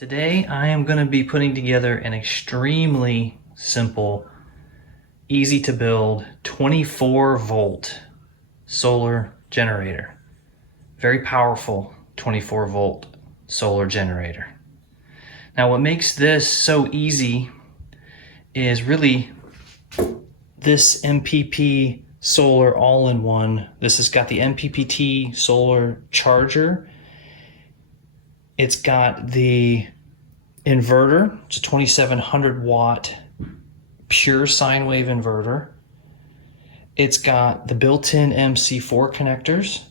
Today I am going to be putting together an extremely simple, easy to build 24-volt solar generator. Very powerful 24-volt solar generator. Now what makes this so easy is really this MPP solar all-in-one. This has got the MPPT solar charger. It's got the inverter. It's a 2700 watt pure sine wave inverter. It's got the built-in MC4 connectors.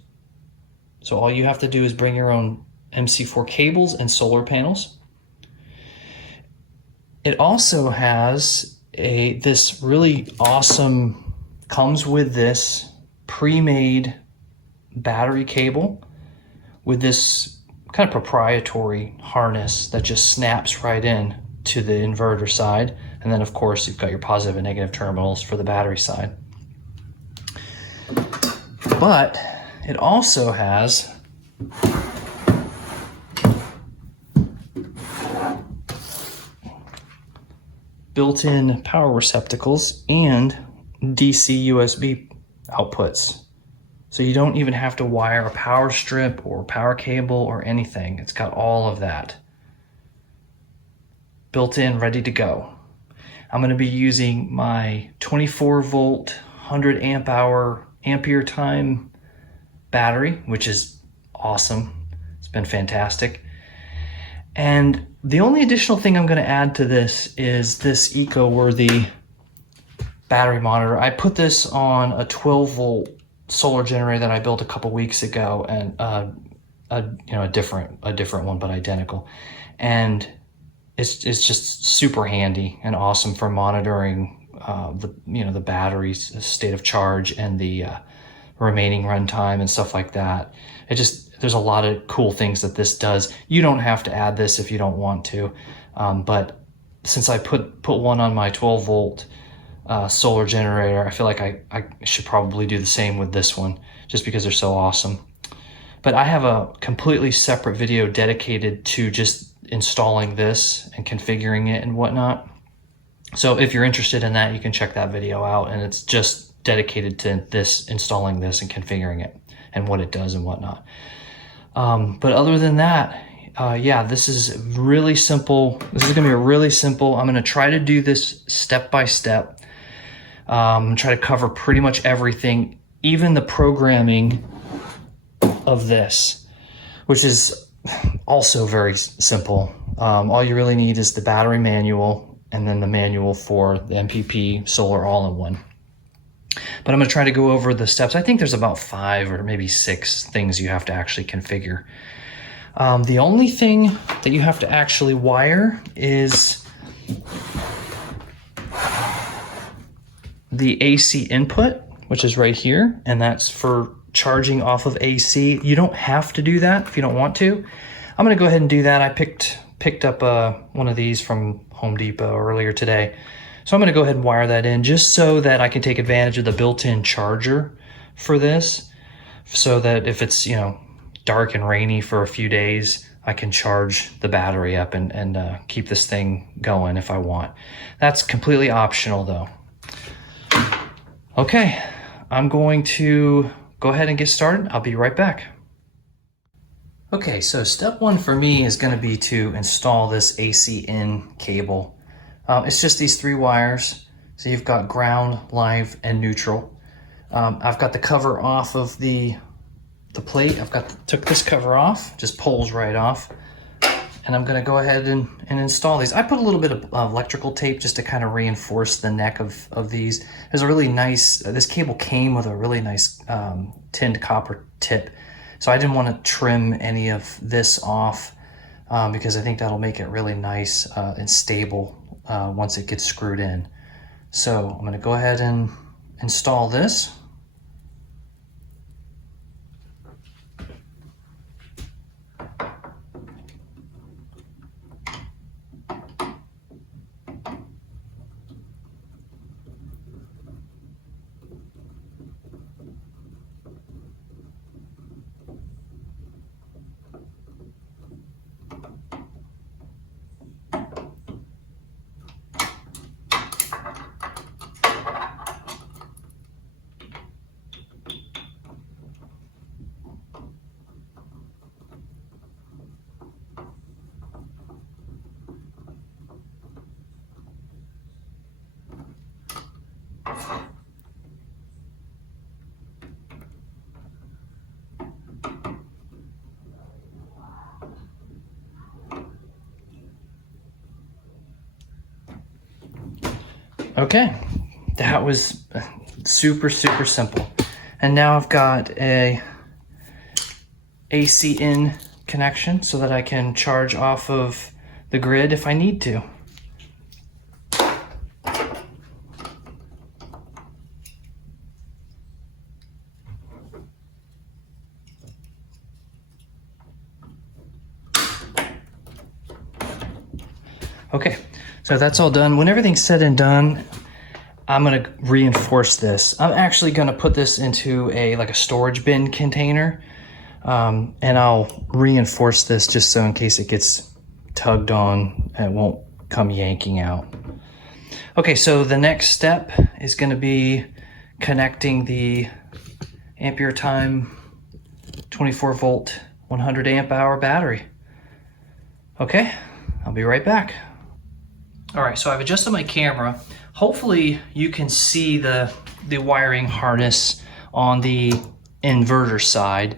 So all you have to do is bring your own MC4 cables and solar panels. It also has this really awesome, comes with this pre-made battery cable with this kind of proprietary harness that just snaps right in to the inverter side. And then of course you've got your positive and negative terminals for the battery side. But it also has built-in power receptacles and DC USB outputs. So you don't even have to wire a power strip or power cable or anything. It's got all of that built in, ready to go. I'm going to be using my 24-volt, 100 amp hour, ampere time battery, which is awesome. It's been fantastic. And the only additional thing I'm going to add to this is this eco-worthy battery monitor. I put this on a 12-volt solar generator that I built a couple weeks ago, and a different one, but identical. And it's just super handy and awesome for monitoring the battery's state of charge and the remaining runtime and stuff like that. There's a lot of cool things that this does. You don't have to add this if you don't want to, but since I put one on my 12-volt solar generator, I feel like I should probably do the same with this one, just because they're so awesome. But I have a completely separate video dedicated to just installing this and configuring it and whatnot. So if you're interested in that, you can check that video out, and it's just dedicated to this, installing this and configuring it and what it does and whatnot. But other than that, yeah, this is really simple. This is gonna be really simple. I'm gonna try to do this step by step. Try to cover pretty much everything, even the programming of this, which is also very simple. All you really need is the battery manual and then the manual for the MPP solar all-in-one. But I'm going to try to go over the steps. I think there's about 5 or maybe 6 things you have to actually configure. The only thing that you have to actually wire is the AC input, which is right here, and that's for charging off of AC. You don't have to do that if you don't want to. I'm going to go ahead and do that. I picked up one of these from Home Depot earlier today. So I'm going to go ahead and wire that in just so that I can take advantage of the built-in charger for this, so that if it's dark and rainy for a few days, I can charge the battery up and keep this thing going if I want. That's completely optional though. Okay, I'm going to go ahead and get started. I'll be right back. Okay, so step 1 for me is going to be to install this AC in cable. It's just these 3 wires. So you've got ground, live, and neutral. I've got the cover off of the plate. Took this cover off, just pulls right off. And I'm gonna go ahead and install these. I put a little bit of electrical tape just to kind of reinforce the neck of these. There's a really nice, this cable came with a really nice tinned copper tip. So I didn't want to trim any of this off because I think that'll make it really nice and stable once it gets screwed in. So I'm gonna go ahead and install this. Okay, that was super simple. And now I've got a AC in connection so that I can charge off of the grid if I need to. Okay, so that's all done. When everything's said and done, I'm gonna reinforce this. I'm actually gonna put this into like a storage bin container, and I'll reinforce this just so in case it gets tugged on, it won't come yanking out. Okay, so the next step is gonna be connecting the Ampere time 24 volt 100 amp hour battery. Okay, I'll be right back. All right, so I've adjusted my camera. Hopefully you can see the wiring harness on the inverter side.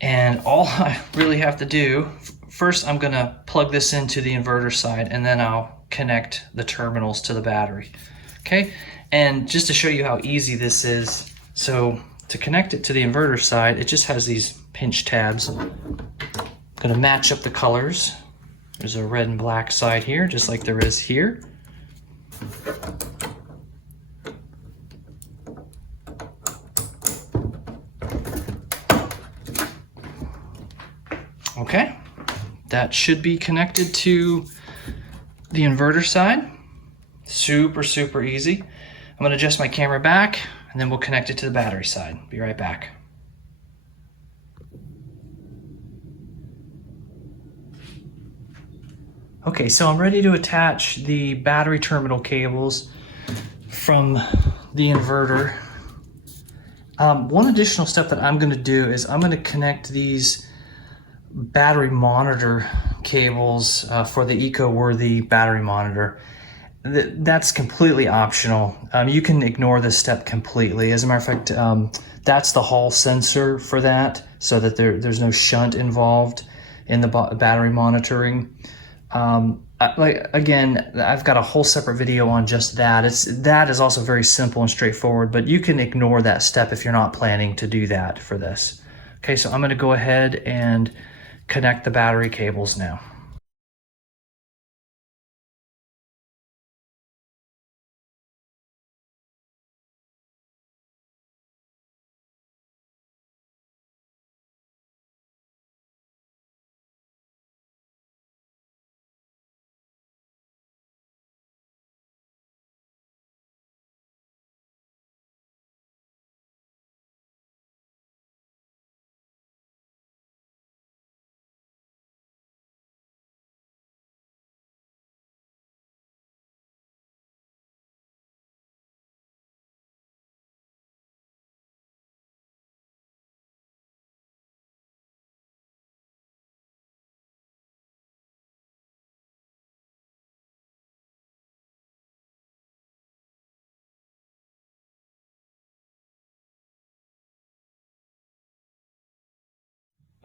And all I really have to do, first I'm gonna plug this into the inverter side and then I'll connect the terminals to the battery. Okay, and just to show you how easy this is, so to connect it to the inverter side, it just has these pinch tabs. I'm gonna match up the colors. There's a red and black side here, just like there is here. Okay, that should be connected to the inverter side. Super easy. I'm gonna adjust my camera back and then we'll connect it to the battery side. Be right back. Okay, so I'm ready to attach the battery terminal cables from the inverter. One additional step that I'm gonna do is I'm gonna connect these battery monitor cables for the eco-worthy battery monitor. That's completely optional. You can ignore this step completely. As a matter of fact, that's the Hall sensor for that, so that there's no shunt involved in the battery monitoring. Again, I've got a whole separate video on just that. That is also very simple and straightforward, but you can ignore that step if you're not planning to do that for this. Okay, so I'm going to go ahead and connect the battery cables now.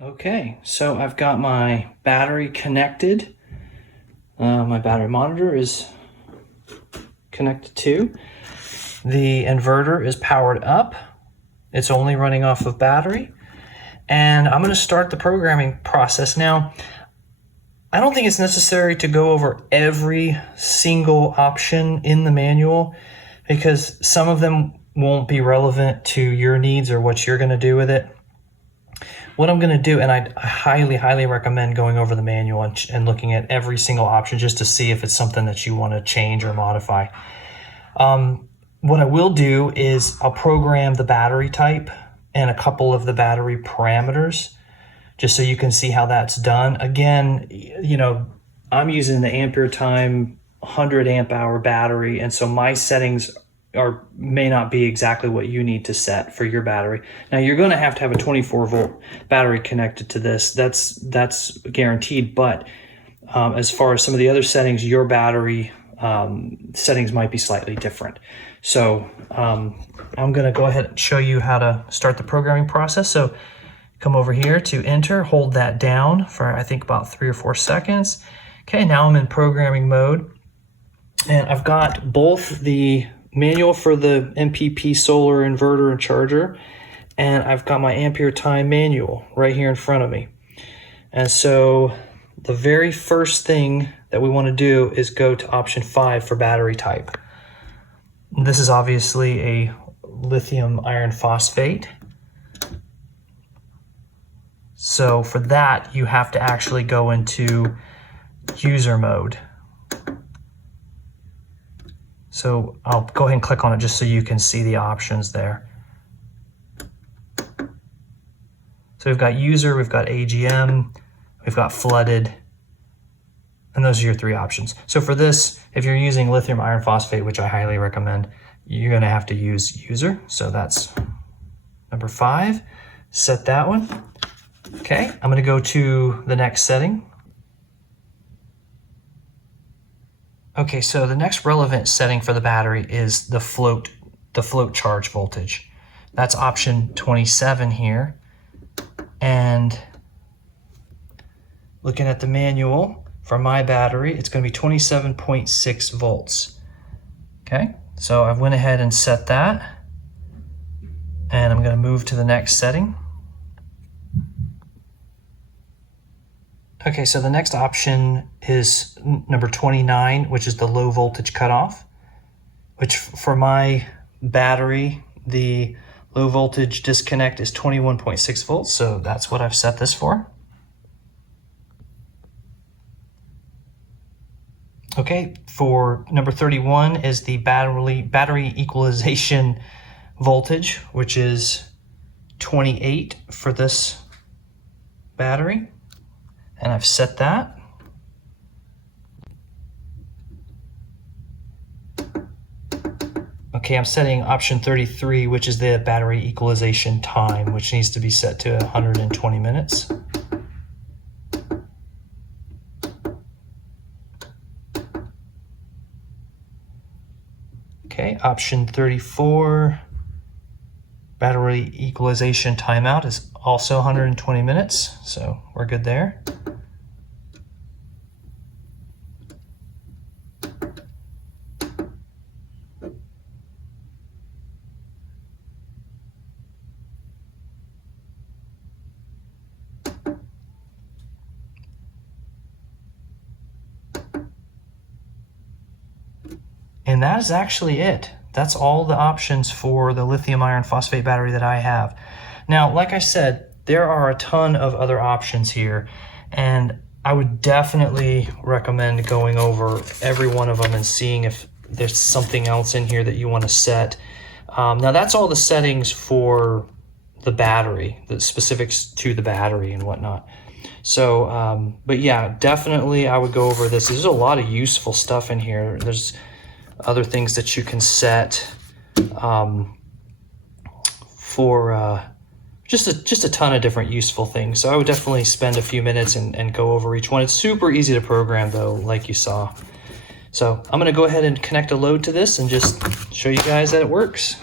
Okay, so I've got my battery connected. My battery monitor is connected too. The inverter is powered up. It's only running off of battery. And I'm going to start the programming process. Now, I don't think it's necessary to go over every single option in the manual because some of them won't be relevant to your needs or what you're going to do with it. What I'm going to do, and I highly recommend going over the manual and looking at every single option just to see if it's something that you want to change or modify. What I will do is I'll program the battery type and a couple of the battery parameters just so you can see how that's done. Again, you know, I'm using the Ampere time 100 amp hour battery, and so my settings may not be exactly what you need to set for your battery. Now you're going to have a 24 volt battery connected to this. That's guaranteed. But as far as some of the other settings, your battery settings might be slightly different. So I'm going to go ahead and show you how to start the programming process. So come over here to enter, hold that down for I think about 3 or 4 seconds. Okay, now I'm in programming mode. And I've got both the manual for the MPP solar inverter and charger, and I've got my Ampere time manual right here in front of me. And so the very first thing that we want to do is go to option 5 for battery type. This is obviously a lithium iron phosphate. So for that, you have to actually go into user mode. So I'll go ahead and click on it just so you can see the options there. So we've got user, we've got AGM, we've got flooded, and those are your 3 options. So for this, if you're using lithium iron phosphate, which I highly recommend, you're gonna have to use user. So that's number 5, set that one. Okay, I'm gonna go to the next setting. Okay, so the next relevant setting for the battery is the float charge voltage. That's option 27 here. And looking at the manual for my battery, it's going to be 27.6 volts. Okay, so I went ahead and set that. And I'm going to move to the next setting. Okay, so the next option is number 29, which is the low voltage cutoff, which for my battery, the low voltage disconnect is 21.6 volts, so that's what I've set this for. Okay, for number 31 is the battery equalization voltage, which is 28 for this battery, and I've set that. Okay, I'm setting option 33, which is the battery equalization time, which needs to be set to 120 minutes. Okay, option 34, battery equalization timeout is also 120 minutes, so we're good there. And that is actually it. That's all the options for the lithium iron phosphate battery that I have. Now, like I said, there are a ton of other options here, and I would definitely recommend going over every one of them and seeing if there's something else in here that you want to set. Now, that's all the settings for the battery, the specifics to the battery and whatnot. So, but yeah, definitely I would go over this. There's a lot of useful stuff in here. There's other things that you can set for just a ton of different useful things. So I would definitely spend a few minutes and go over each one. It's super easy to program though, like you saw. So I'm gonna go ahead and connect a load to this and just show you guys that it works.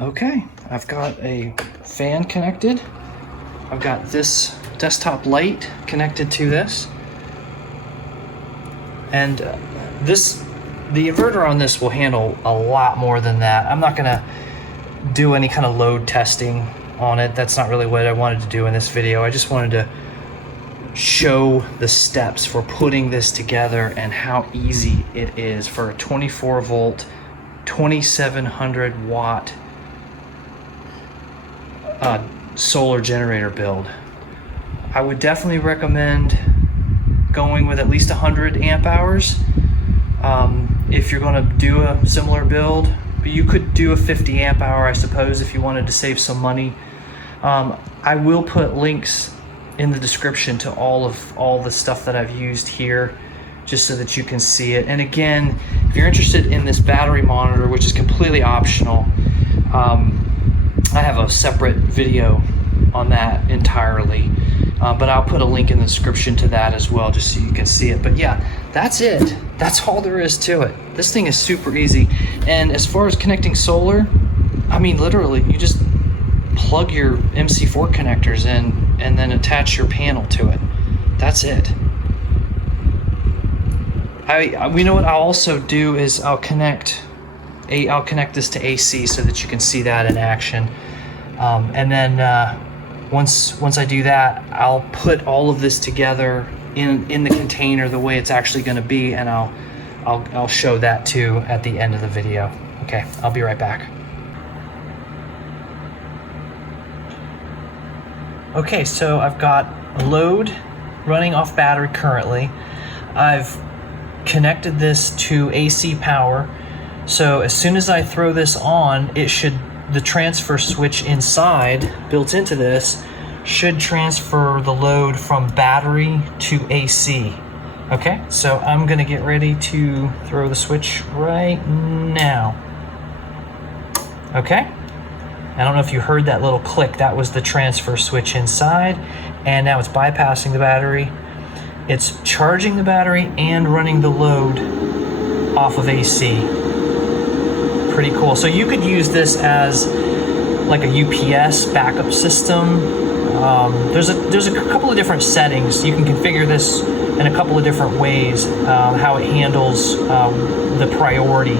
Okay, I've got a fan connected. I've got this desktop light connected to this. And the inverter on this will handle a lot more than that. I'm not gonna do any kind of load testing on it. That's not really what I wanted to do in this video. I just wanted to show the steps for putting this together and how easy it is for a 24 volt, 2700 watt solar generator build. I would definitely recommend going with at least 100 amp hours if you're going to do a similar build, but you could do a 50 amp hour, I suppose, if you wanted to save some money. I will put links in the description to all the stuff that I've used here, just so that you can see it. And again, if you're interested in this battery monitor, which is completely optional, I have a separate video on that entirely. But I'll put a link in the description to that as well, just so you can see it. But yeah, that's it. That's all there is to it. This thing is super easy. And as far as connecting solar, I mean, literally, you just plug your MC4 connectors in and then attach your panel to it. That's it. We know what I'll also do is I'll connect this to AC so that you can see that in action. And then once I do that, I'll put all of this together in the container the way it's actually going to be, and I'll show that too at the end of the video. Okay, I'll be right back. Okay, so I've got a load running off battery currently. I've connected this to AC power, so as soon as I throw this on, the transfer switch inside, built into this, should transfer the load from battery to AC. Okay, so I'm gonna get ready to throw the switch right now. Okay, I don't know if you heard that little click. That was the transfer switch inside, and now it's bypassing the battery. It's charging the battery and running the load off of AC. Pretty cool. So you could use this as like a UPS backup system. There's a couple of different settings. You can configure this in a couple of different ways, how it handles the priority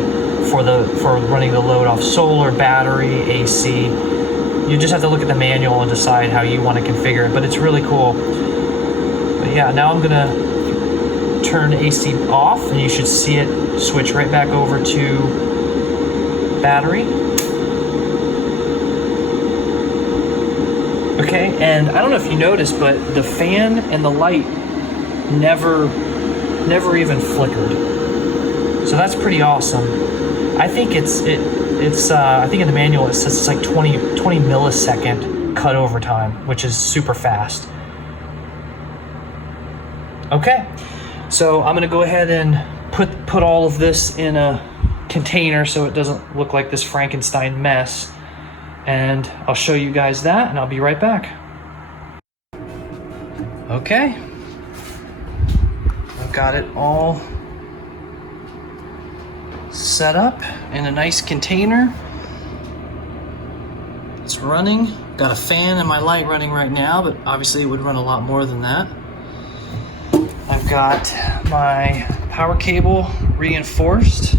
for running the load off solar, battery, AC. You just have to look at the manual and decide how you want to configure it, but it's really cool. But yeah, now I'm gonna turn AC off, and you should see it switch right back over to battery. Okay, and I don't know if you noticed, but the fan and the light never even flickered. So that's pretty awesome. I think I think in the manual it says it's like 20 millisecond cut over time, which is super fast. Okay, so I'm gonna go ahead and put all of this in a container so it doesn't look like this Frankenstein mess, and I'll show you guys that, and I'll be right back. Okay, I've got it all set up in a nice container. It's running. Got a fan and my light running right now, but obviously it would run a lot more than that. I've got my power cable reinforced.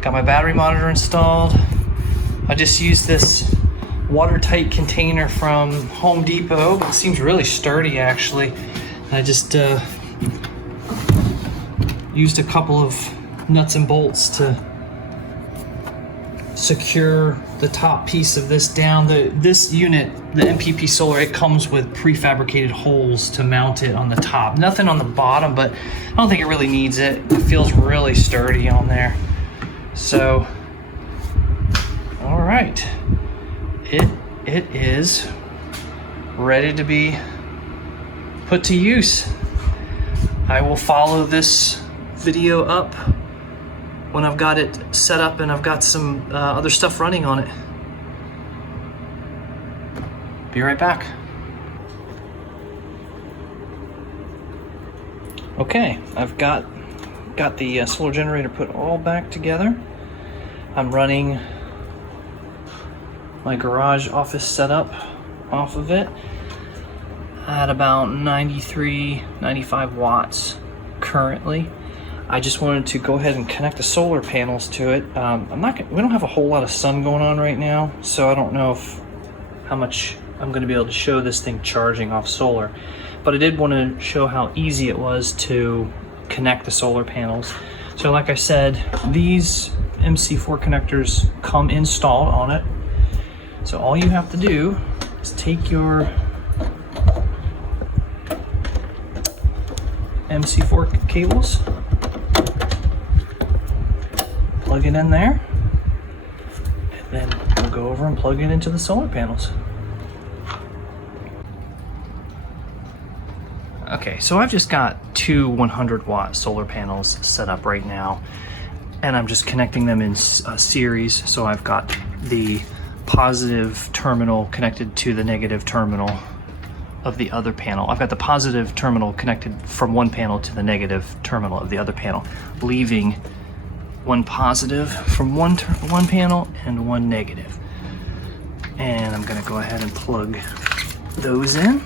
Got my battery monitor installed. I just used this watertight container from Home Depot. It seems really sturdy actually. I just used a couple of nuts and bolts to secure the top piece of this down. This unit, the MPP solar, it comes with prefabricated holes to mount it on the top. Nothing on the bottom, but I don't think it really needs it. It feels really sturdy on there. So, all right, it is ready to be put to use. I will follow this video up when I've got it set up and I've got some other stuff running on it. Be right back. Okay, I've got the solar generator put all back together. I'm running my garage office setup off of it at about 93, 95 watts currently. I just wanted to go ahead and connect the solar panels to it. We don't have a whole lot of sun going on right now, so I don't know how much I'm going to be able to show this thing charging off solar. But I did want to show how easy it was to connect the solar panels. So like I said, these MC4 connectors come installed on it. So all you have to do is take your MC4 cables, plug it in there, and then we'll go over and plug it into the solar panels. Okay, so I've just got two 100-watt solar panels set up right now, and I'm just connecting them in series. So I've got the positive terminal connected to the negative terminal of the other panel. I've got the positive terminal connected from one panel to the negative terminal of the other panel, leaving one positive from one panel and one negative. And I'm gonna go ahead and plug those in.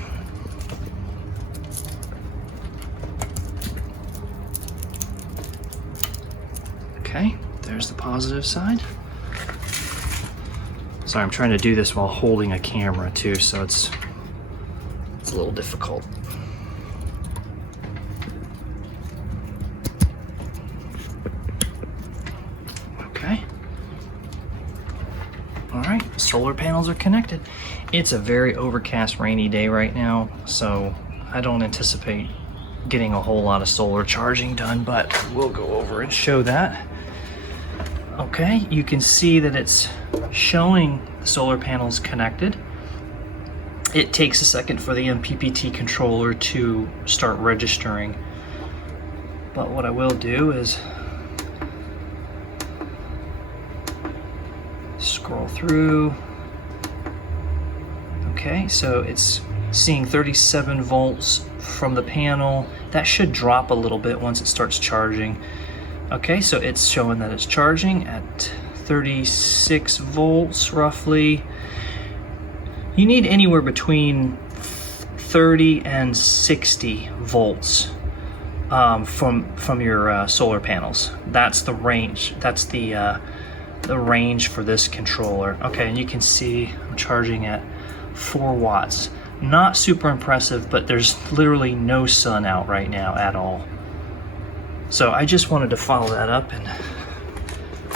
Okay, there's the positive side. Sorry, I'm trying to do this while holding a camera too, so it's a little difficult. Okay. All right, solar panels are connected. It's a very overcast, rainy day right now, so I don't anticipate getting a whole lot of solar charging done, but we'll go over and show that. Okay, you can see that it's showing the solar panels connected. It takes a second for the MPPT controller to start registering, but what I will do is scroll through. Okay, so it's seeing 37 volts from the panel. That should drop a little bit once it starts charging. Okay, so it's showing that it's charging at 36 volts roughly. You need anywhere between 30 and 60 volts from your solar panels. That's the range. That's the range for this controller. Okay, and you can see I'm charging at 4 watts. Not super impressive, but there's literally no sun out right now at all. So I just wanted to follow that up and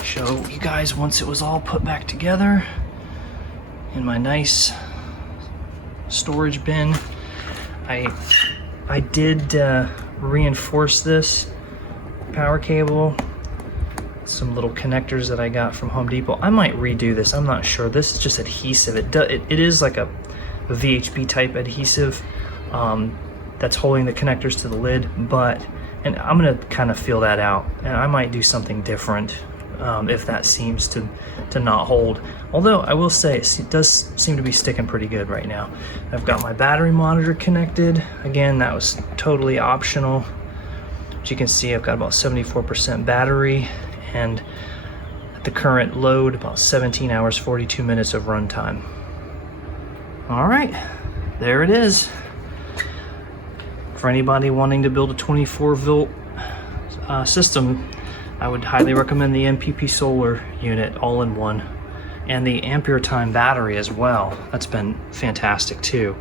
show you guys once it was all put back together in my nice storage bin. I did reinforce this power cable, some little connectors that I got from Home Depot. I might redo this, I'm not sure. This is just adhesive. It is like a VHB type adhesive that's holding the connectors to the lid, and I'm gonna kind of feel that out, and I might do something different if that seems to not hold. Although I will say it does seem to be sticking pretty good right now. I've got my battery monitor connected. Again, that was totally optional. As you can see, I've got about 74% battery, and at the current load, about 17 hours, 42 minutes of runtime. All right, there it is. For anybody wanting to build a 24 volt system, I would highly recommend the MPP solar unit all in one, and the Ampere time battery as well. That's been fantastic too.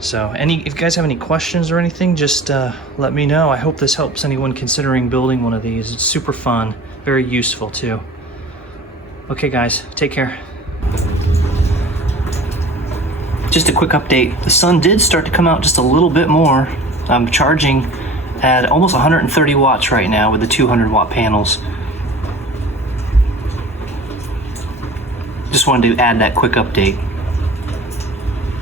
So if you guys have any questions or anything, just let me know. I hope this helps anyone considering building one of these. It's super fun, very useful too. Okay guys, take care. Just a quick update. The sun did start to come out just a little bit more. I'm charging at almost 130 watts right now with the 200 watt panels. Just wanted to add that quick update.